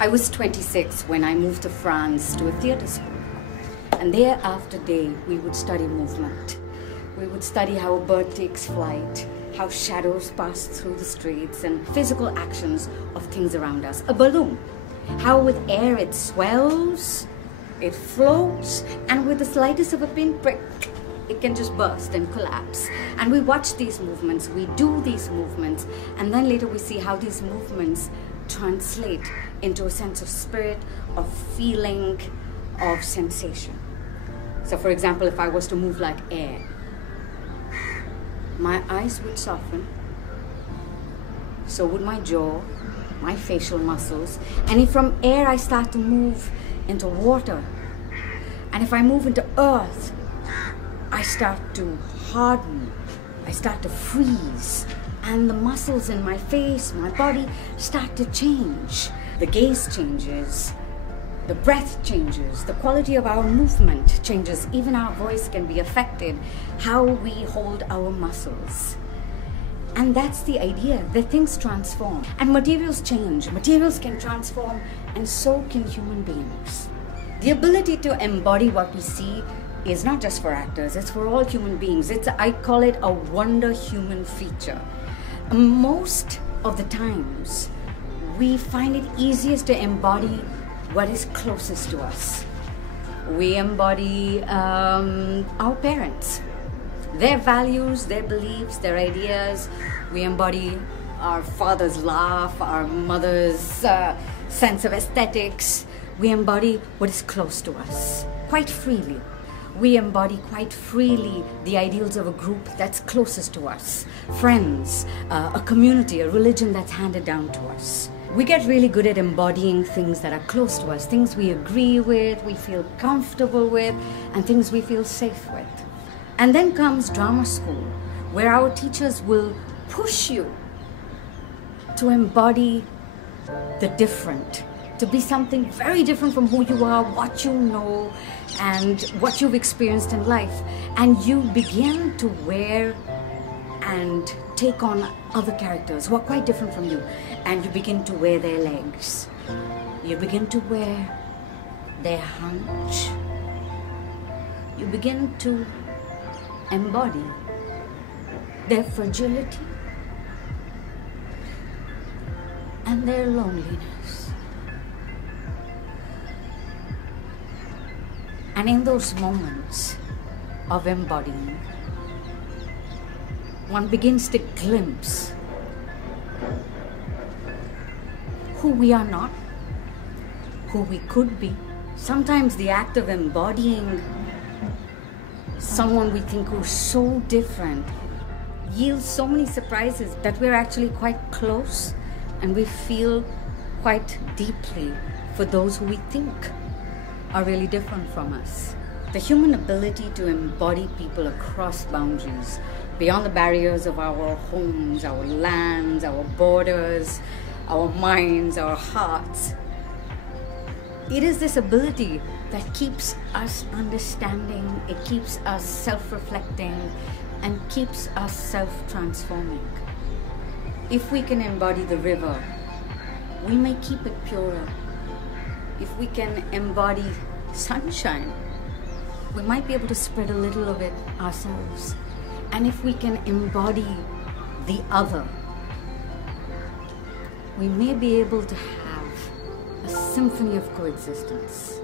I was 26 when I moved to France to a theatre school. And there after day, we would study movement. We would study how a bird takes flight, how shadows pass through the streets, and physical actions of things around us. A balloon, how with air it swells, it floats, and with the slightest of a pinprick, it can just burst and collapse. And we watch these movements, we do these movements, and then later we see how these movements translate into a sense of spirit, of feeling, of sensation. So for example, if I was to move like air, my eyes would soften, so would my jaw, my facial muscles, and if from air I start to move into water, and if I move into earth, I start to harden, I start to freeze, and the muscles in my face, my body start to change. The gaze changes, the breath changes, the quality of our movement changes, even our voice can be affected, how we hold our muscles. And that's the idea, that things transform. And materials change, materials can transform, and so can human beings. The ability to embody what we see is not just for actors, it's for all human beings. I call it a wonder human feature. Most of the times, we find it easiest to embody what is closest to us. We embody our parents, their values, their beliefs, their ideas. We embody our father's laugh, our mother's sense of aesthetics. We embody what is close to us quite freely. We embody quite freely the ideals of a group that's closest to us, friends, a community, a religion that's handed down to us. We get really good at embodying things that are close to us, things we agree with, we feel comfortable with, and things we feel safe with. And then comes drama school, where our teachers will push you to embody the different, to be something very different from who you are, what you know, and what you've experienced in life. And you begin to wear and take on other characters who are quite different from you. And you begin to wear their legs. You begin to wear their hunch. You begin to embody their fragility and their loneliness. And in those moments of embodying, one begins to glimpse who we are not, who we could be. Sometimes the act of embodying someone we think who's so different yields so many surprises that we're actually quite close and we feel quite deeply for those who we think are really different from us. The human ability to embody people across boundaries, beyond the barriers of our homes, our lands, our borders, our minds, our hearts. It is this ability that keeps us understanding, it keeps us self-reflecting, and keeps us self-transforming. If we can embody the river, we may keep it purer. If we can embody sunshine, we might be able to spread a little of it ourselves. And if we can embody the other, we may be able to have a symphony of coexistence.